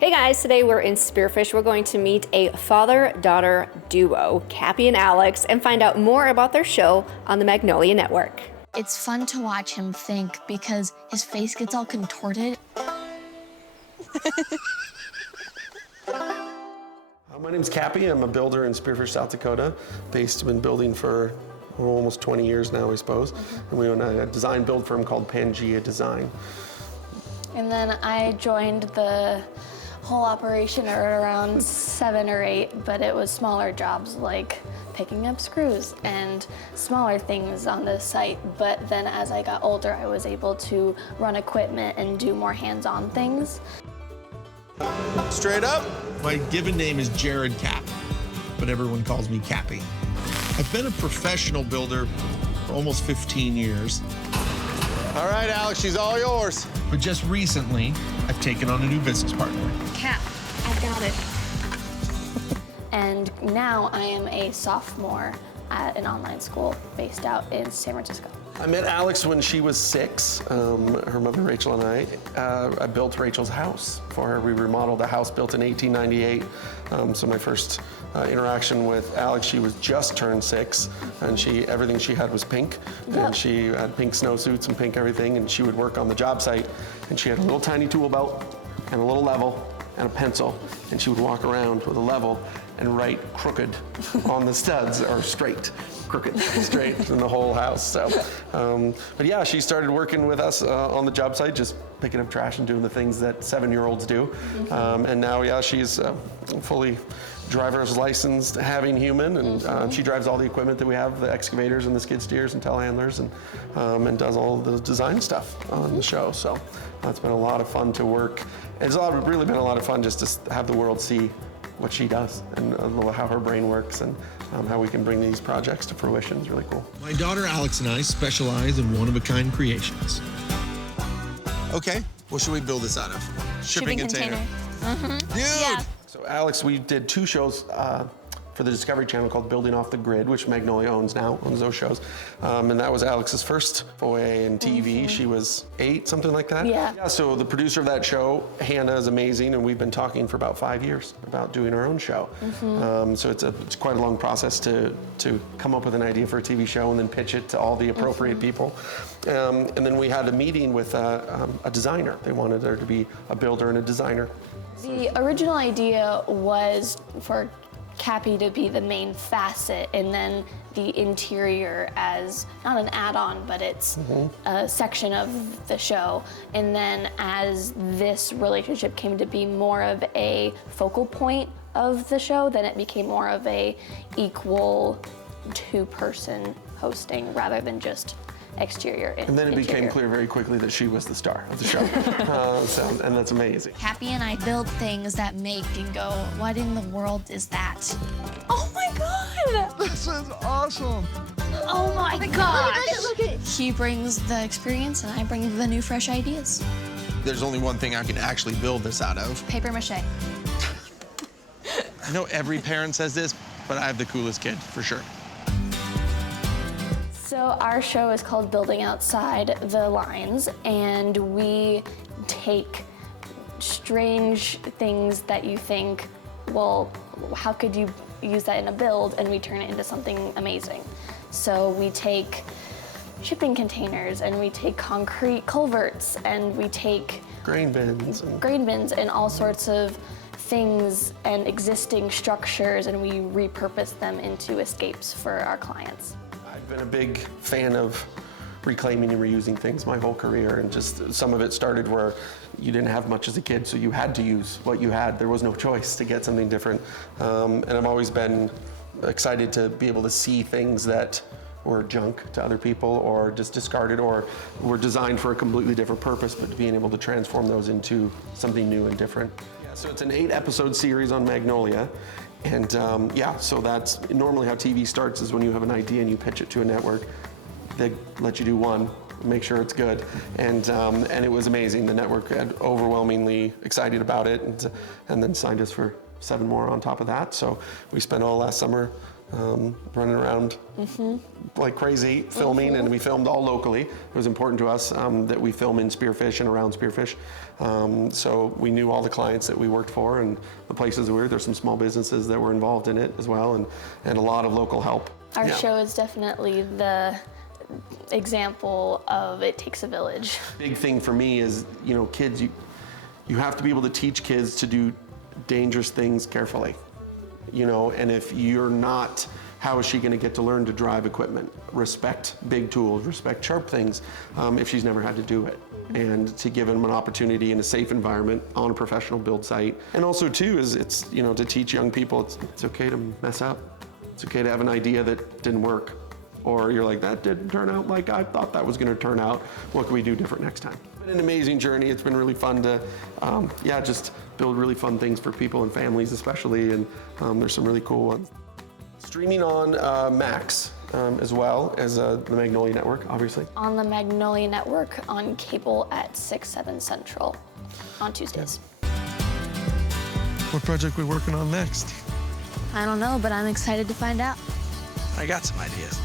Hey guys, today we're in Spearfish. We're going to meet a father-daughter duo, Cappie and Alex, and find out more about their show on the Magnolia Network. It's fun to watch him think because his face gets all contorted. My name's Cappie. I'm a builder in Spearfish, South Dakota. Been building for almost 20 years now, I suppose. And we own a design build firm called Pangea Design. And then I joined the whole operation at around 7 or 8, but it was smaller jobs like picking up screws and smaller things on the site. But then as I got older, I was able to run equipment and do more hands-on things. Straight up, my given name is Jared Capp, but everyone calls me Cappie. I've been a professional builder for almost 15 years. All right, Alex, she's all yours. But just recently, I've taken on a new business partner. Cap, I've got it. And now I am a sophomore at an online school based out in San Francisco. I met Alex when she was 6. Her mother, Rachel, and I built Rachel's house for her. We remodeled a house built in 1898. So my first interaction with Alex, she was just turned 6, and everything she had was pink. Yep. And she had pink snowsuits and pink everything, and she would work on the job site. And she had a little tiny tool belt and a little level and a pencil, and she would walk around with a level and write crooked on the studs, or straight. Crooked, straight in the whole house. So, but yeah, she started working with us on the job site, just picking up trash and doing the things that 7-year-olds do. And now, yeah, she's fully driver's licensed, having human, and she drives all the equipment that we have, the excavators and the skid steers and telehandlers, and does all the design stuff on the show. So it's been a lot of fun to work. It's really been a lot of fun just to have the world see what she does and how her brain works, and how we can bring these projects to fruition is really cool. My daughter Alex and I specialize in one-of-a-kind creations. Okay, what should we build this out of? Shipping container. Dude! Yeah. So Alex, we did 2 shows for the Discovery Channel called Building Off the Grid, which Magnolia owns those shows. And that was Alex's first foray in TV. She was 8, something like that. Yeah. So the producer of that show, Hannah, is amazing, and we've been talking for about 5 years about doing our own show. So it's quite a long process to come up with an idea for a TV show and then pitch it to all the appropriate people. And then we had a meeting with a designer. They wanted there to be a builder and a designer. The original idea was for Cappie to be the main facet, and then the interior as not an add-on, but it's a section of the show. And then as this relationship came to be more of a focal point of the show, then it became more of a equal 2-person hosting rather than just exterior and then it interior. became clear very quickly that she was the star of the show. And that's amazing. Cappie and I build things that make you go, what in the world is that? Oh my God! This is awesome. Oh my gosh! Look at it. He brings the experience and I bring the new, fresh ideas. There's only one thing I can actually build this out of. Paper mache. I know every parent says this, but I have the coolest kid, for sure. So our show is called Building Outside the Lines, and we take strange things that you think, well, how could you use that in a build, and we turn it into something amazing. So we take shipping containers, and we take concrete culverts, and we take Grain bins. and all sorts of things and existing structures, and we repurpose them into escapes for our clients. I've been a big fan of reclaiming and reusing things my whole career, and just some of it started where you didn't have much as a kid, so you had to use what you had. There was no choice to get something different. And I've always been excited to be able to see things that were junk to other people or just discarded or were designed for a completely different purpose, but being able to transform those into something new and different. Yeah, so it's an 8-episode series on Magnolia. And yeah, so that's normally how TV starts, is when you have an idea and you pitch it to a network. They let you do one, make sure it's good. And it was amazing. The network got overwhelmingly excited about it, and then signed us for 7 more on top of that. So we spent all last summer running around like crazy, filming, and we filmed all locally. It was important to us that we film in Spearfish and around Spearfish. So we knew all the clients that we worked for and the places we were. There's some small businesses that were involved in it as well, and a lot of local help. Our show is definitely the example of it takes a village. Big thing for me is, you know, kids, you have to be able to teach kids to do dangerous things carefully. You know, and if you're not, how is she going to get to learn to drive equipment? Respect big tools, respect sharp things, if she's never had to do it. And to give them an opportunity in a safe environment on a professional build site. And also too is it's, you know, to teach young people it's okay to mess up. It's okay to have an idea that didn't work. Or you're like, that didn't turn out like I thought that was going to turn out. What can we do different next time? It's been an amazing journey. It's been really fun to, just build really fun things for people and families especially, and there's some really cool ones. Streaming on Max as well as the Magnolia Network, obviously. On the Magnolia Network on cable at 6, 7 Central on Tuesdays. What project we working on next? I don't know, but I'm excited to find out. I got some ideas.